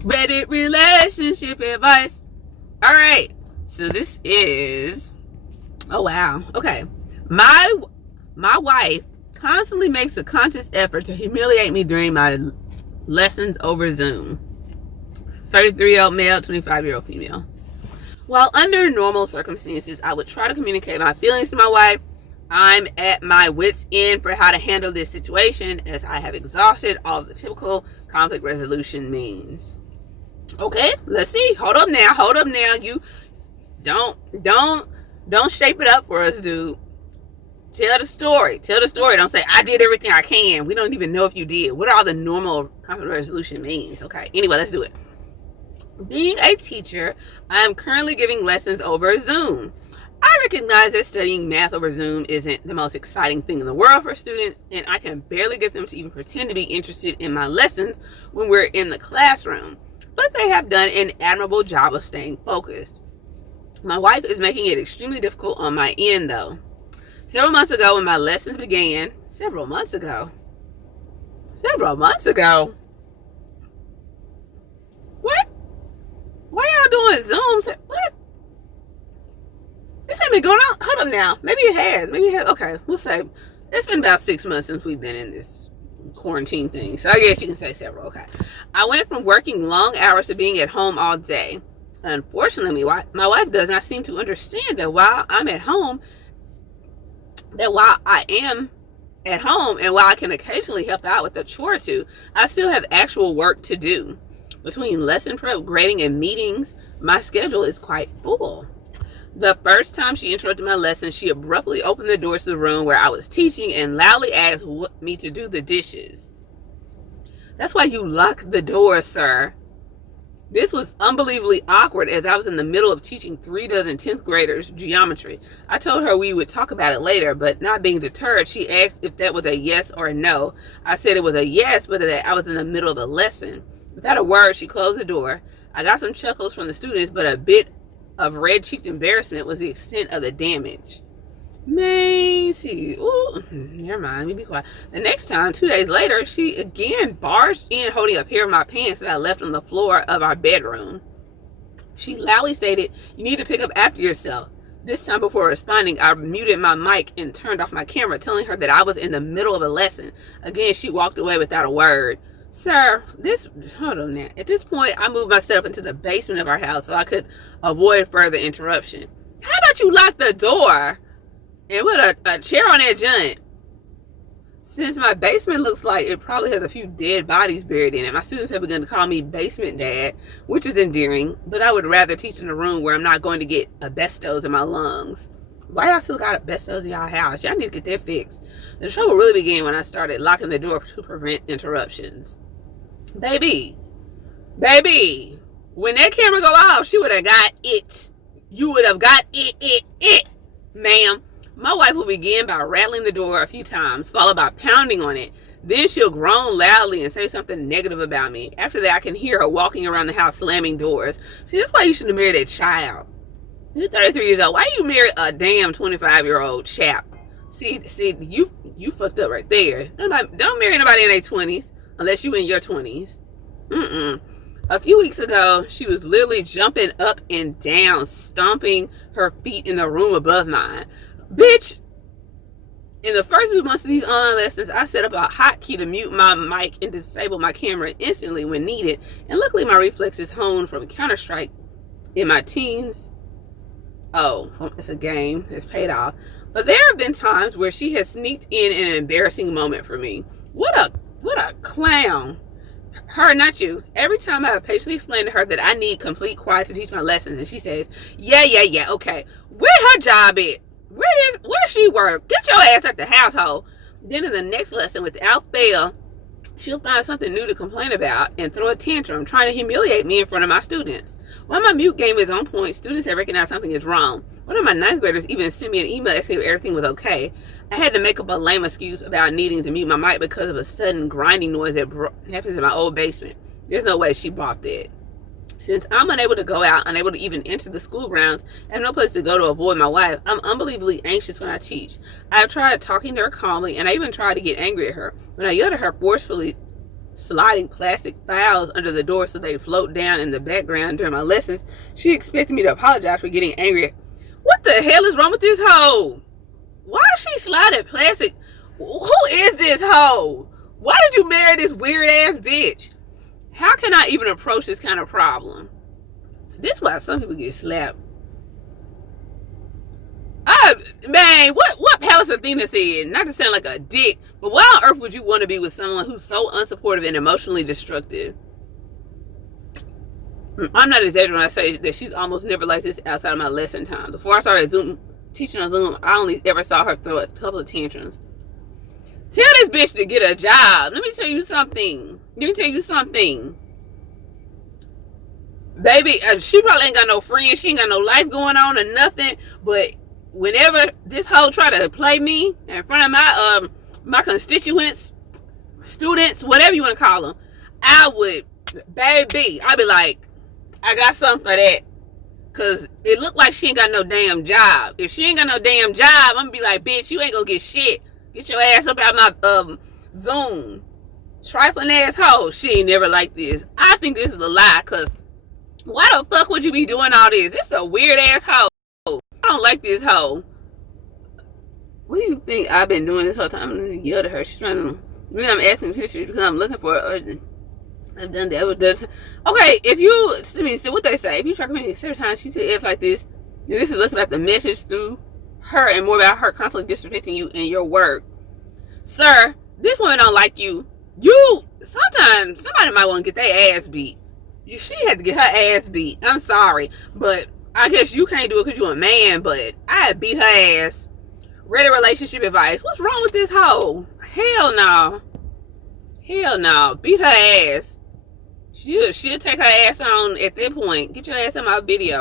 Reddit relationship advice. All right. So this is. Oh wow. Okay. My wife constantly makes a conscious effort to humiliate me during my lessons over Zoom. 33-year-old male, 25-year-old female. While under normal circumstances, I would try to communicate my feelings to my wife. I'm at my wit's end for how to handle this situation, as I have exhausted all of the typical conflict resolution means. Okay, let's see. Hold up now. You don't shape it up for us, dude. Tell the story. Don't say I did everything I can. We don't even know if you did. What are all the normal conflict resolution means? Okay. Anyway, let's do it. Being a teacher, I am currently giving lessons over Zoom. I recognize that studying math over Zoom isn't the most exciting thing in the world for students, and I can barely get them to even pretend to be interested in my lessons when we're in the classroom. But they have done an admirable job of staying focused. My wife is making it extremely difficult on my end, though. Several months ago, when my lessons began, several months ago. What? Why y'all doing Zooms? What? This ain't been going on. Hold up now. Maybe it has. Okay, we'll say it's been about 6 months since we've been in this quarantine thing. So I guess you can say several. Okay. I went from working long hours to being at home all day. Unfortunately, my wife does not seem to understand that while I am at home and while I can occasionally help out with a chore or two, I still have actual work to do. Between lesson prep, grading, and meetings, my schedule is quite full. The first time she interrupted my lesson, she abruptly opened the doors to the room where I was teaching and loudly asked me to do the dishes. That's why you lock the door, sir. This was unbelievably awkward as I was in the middle of teaching 3 dozen 10th graders geometry. I told her we would talk about it later, but not being deterred, she asked if that was a yes or a no. I said it was a yes, but that I was in the middle of the lesson. Without a word, she closed the door. I got some chuckles from the students, but a bit of red-cheeked embarrassment was the extent of the damage. Macy. Ooh, never mind. Let me be quiet. The next time, 2 days later, she again barged in holding a pair of my pants that I left on the floor of our bedroom. She loudly stated, "You need to pick up after yourself." This time, before responding, I muted my mic and turned off my camera, telling her that I was in the middle of a lesson. Again, she walked away without a word. Sir, hold on now. At this point, I moved my setup into the basement of our house so I could avoid further interruption. How about you lock the door and put a chair on that joint? Since my basement looks like it probably has a few dead bodies buried in it, my students have begun to call me basement dad, which is endearing, but I would rather teach in a room where I'm not going to get asbestos in my lungs. Why y'all still got asbestos in y'all house? Y'all need to get that fixed. The trouble really began when I started locking the door to prevent interruptions. Baby, when that camera go off, she would have got it. You would have got it, ma'am. My wife will begin by rattling the door a few times, followed by pounding on it. Then she'll groan loudly and say something negative about me. After that, I can hear her walking around the house slamming doors. See, that's why you shouldn't have married that child. You're 33 years old. Why you marry a damn 25-year-old chap? See, you fucked up right there. Don't marry anybody in their 20s unless you in your 20s. A few weeks ago, she was literally jumping up and down, stomping her feet in the room above mine. Bitch, in the first few months of these online lessons, I set up a hotkey to mute my mic and disable my camera instantly when needed. And luckily, my reflexes honed from Counter-Strike in my teens. Oh, it's a game. It's paid off. But there have been times where she has sneaked in an embarrassing moment for me. What a clown. Her, not you. Every time I have patiently explained to her that I need complete quiet to teach my lessons, and she says, yeah, okay. Where her job at? Where she work? Get your ass at the household. Then in the next lesson, without fail, she'll find something new to complain about and throw a tantrum, trying to humiliate me in front of my students. While my mute game is on point, students have recognized something is wrong. One of my ninth graders even sent me an email asking if everything was okay. I had to make up a lame excuse about needing to mute my mic because of a sudden grinding noise that happens in my old basement. There's no way she bought that. Since I'm unable to go out, unable to even enter the school grounds, and have no place to go to avoid my wife, I'm unbelievably anxious when I teach. I have tried talking to her calmly, and I even tried to get angry at her. When I yelled at her forcefully, sliding plastic files under the door so they float down in the background during my lessons. She expected me to apologize for getting angry. What the hell is wrong with this hoe? Why is she sliding plastic? Who is this hoe? Why did you marry this weird ass bitch? How can I even approach this kind of problem? This is why some people get slapped. Man, what Pallas Athena said, not to sound like a dick, but why on earth would you want to be with someone who's so unsupportive and emotionally destructive? I'm not exaggerating when I say that she's almost never like this outside of my lesson time. Before I started teaching on Zoom, I only ever saw her throw a couple of tantrums. Tell this bitch to get a job. Let me tell you something. Baby, she probably ain't got no friends. She ain't got no life going on or nothing. But whenever this hoe try to play me in front of my constituents, students, whatever you want to call them, I'd be like, I got something for that. Because it looked like she ain't got no damn job. If she ain't got no damn job, I'm going to be like, bitch, you ain't going to get shit. Get your ass up out my Zoom. Trifling ass hoe. She ain't never like this. I think this is a lie, because why the fuck would you be doing all this? This is a weird ass hoe. I don't like this hoe. What do you think I've been doing this whole time? I'm going to yell at her. She's trying to... I'm asking pictures because I'm looking for her. I've done that. Okay, if you... I mean, what they say. If you try to communicate several times, she said like this. This is less about the message through her and more about her constantly disrespecting you in your work. Sir, this woman don't like you. Sometimes somebody might want to get their ass beat. She had to get her ass beat. I'm sorry, but I guess you can't do it because you're a man, but I beat her ass. Ready relationship advice. What's wrong with this hoe? Hell no. Beat her ass. She'll take her ass on at that point. Get your ass on my video.